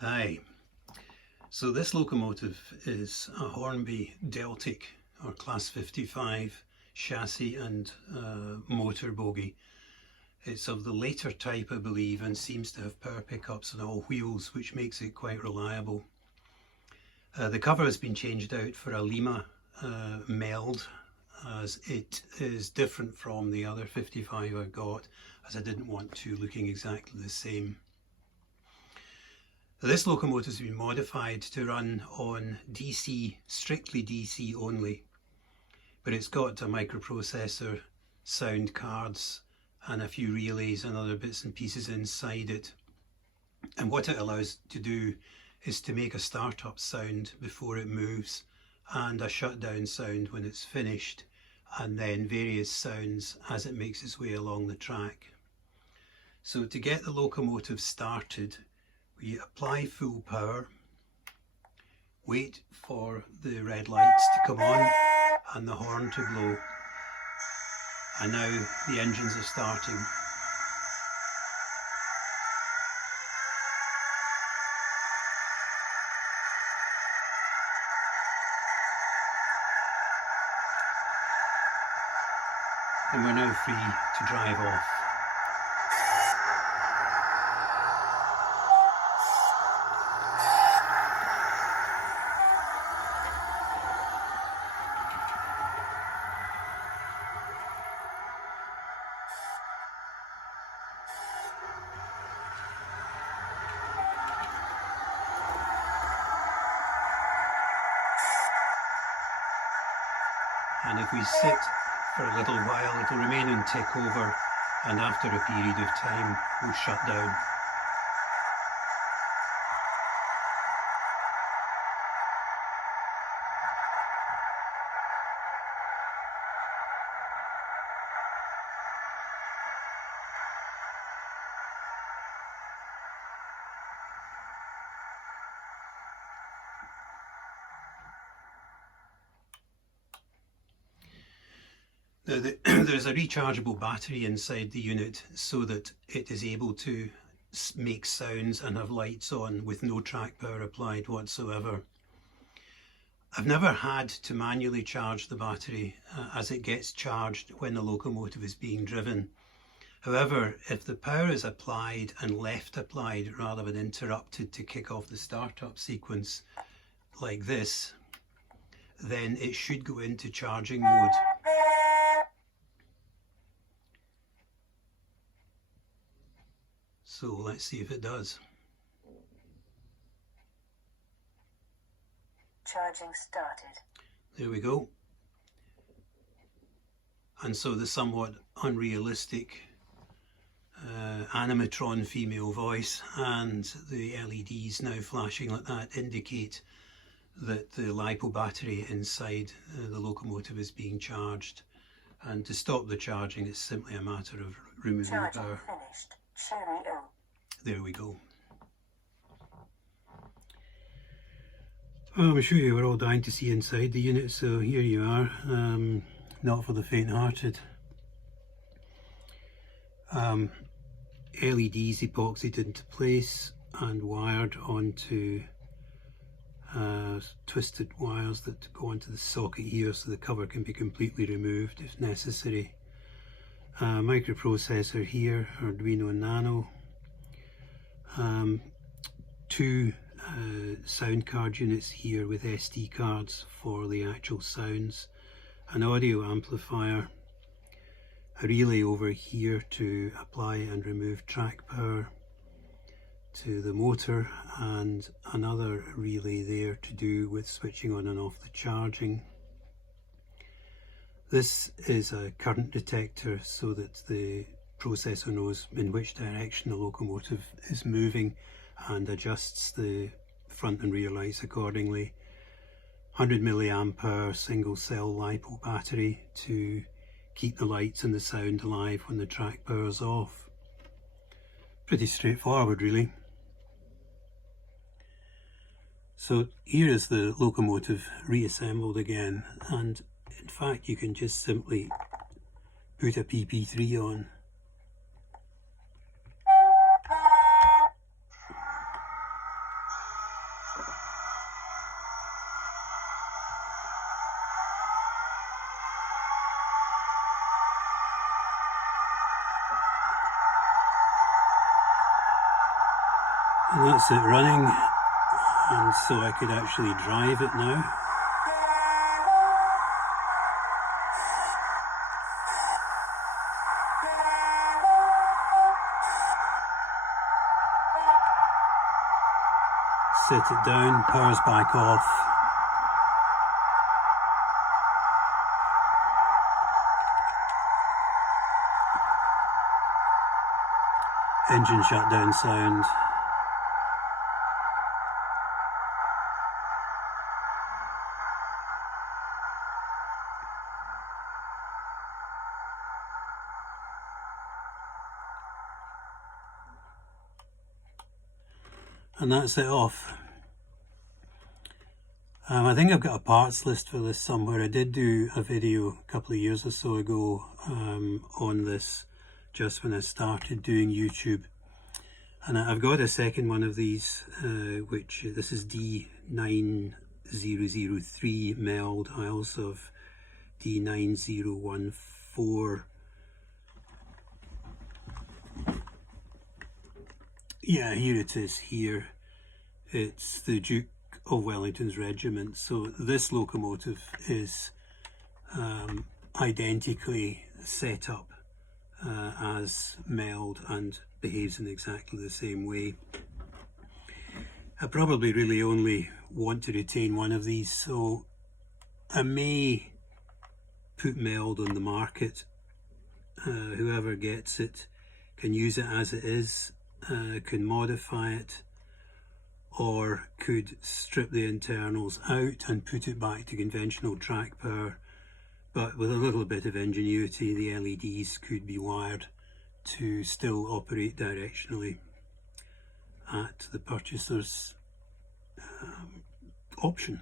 Hi. So this locomotive is a Hornby Deltic or Class 55 chassis and motor bogie. It's of the later type, I believe, and seems to have power pickups on all wheels, which makes it quite reliable. The cover has been changed out for a Lima Meld, as it is different from the other 55 I got, as I didn't want two looking exactly the same. This locomotive has been modified to run on DC, strictly DC only, but it's got a microprocessor, sound cards and a few relays and other bits and pieces inside it. And what it allows to do is to make a start-up sound before it moves and a shutdown sound when it's finished, and then various sounds as it makes its way along the track. So to get the locomotive started, we apply full power, wait for the red lights to come on and the horn to blow, and now the engines are starting. And we're now free to drive off. And if we sit for a little while, it'll remain on tick over, and after a period of time, we'll shut down. Now there's a rechargeable battery inside the unit so that it is able to make sounds and have lights on with no track power applied whatsoever. I've never had to manually charge the battery as it gets charged when the locomotive is being driven. However, if the power is applied and left applied rather than interrupted to kick off the startup sequence like this, then it should go into charging mode. So let's see if it does. Charging started. There we go. And so the somewhat unrealistic animatron female voice and the LEDs now flashing like that indicate that the LiPo battery inside the locomotive is being charged. And to stop the charging, it's simply a matter of removing the power. Finished. Cheerio. There we go. Well, I'm sure you were all dying to see inside the unit, so here you are. Not for the faint-hearted. LEDs epoxied into place and wired onto twisted wires that go onto the socket here, so the cover can be completely removed if necessary. Microprocessor here, Arduino Nano. Two sound card units here with SD cards for the actual sounds, an audio amplifier, a relay over here to apply and remove track power to the motor, and another relay there to do with switching on and off the charging. This is a current detector so that the processor knows in which direction the locomotive is moving and adjusts the front and rear lights accordingly. 100 milliamp hour single cell LiPo battery to keep the lights and the sound alive when the track power is off. Pretty straightforward, really. So here is the locomotive reassembled again, and in fact you can just simply put a PP3 on. And that's it running, and so I could actually drive it now. Set it down, power's back off. Engine shutdown sound. And that's it off. I think I've got a parts list for this somewhere. I did do a video a couple of years or so ago on this, just when I started doing YouTube. And I've got a second one of these, which this is D9003 Meld. I also have D9014. Yeah, here it is here. It's the Duke of Wellington's regiment. So this locomotive is identically set up as Meld and behaves in exactly the same way. I probably really only want to retain one of these, so I may put Meld on the market. Whoever gets it can use it as it is, can modify it, or could strip the internals out and put it back to conventional track power. But with a little bit of ingenuity, the LEDs could be wired to still operate directionally at the purchaser's option.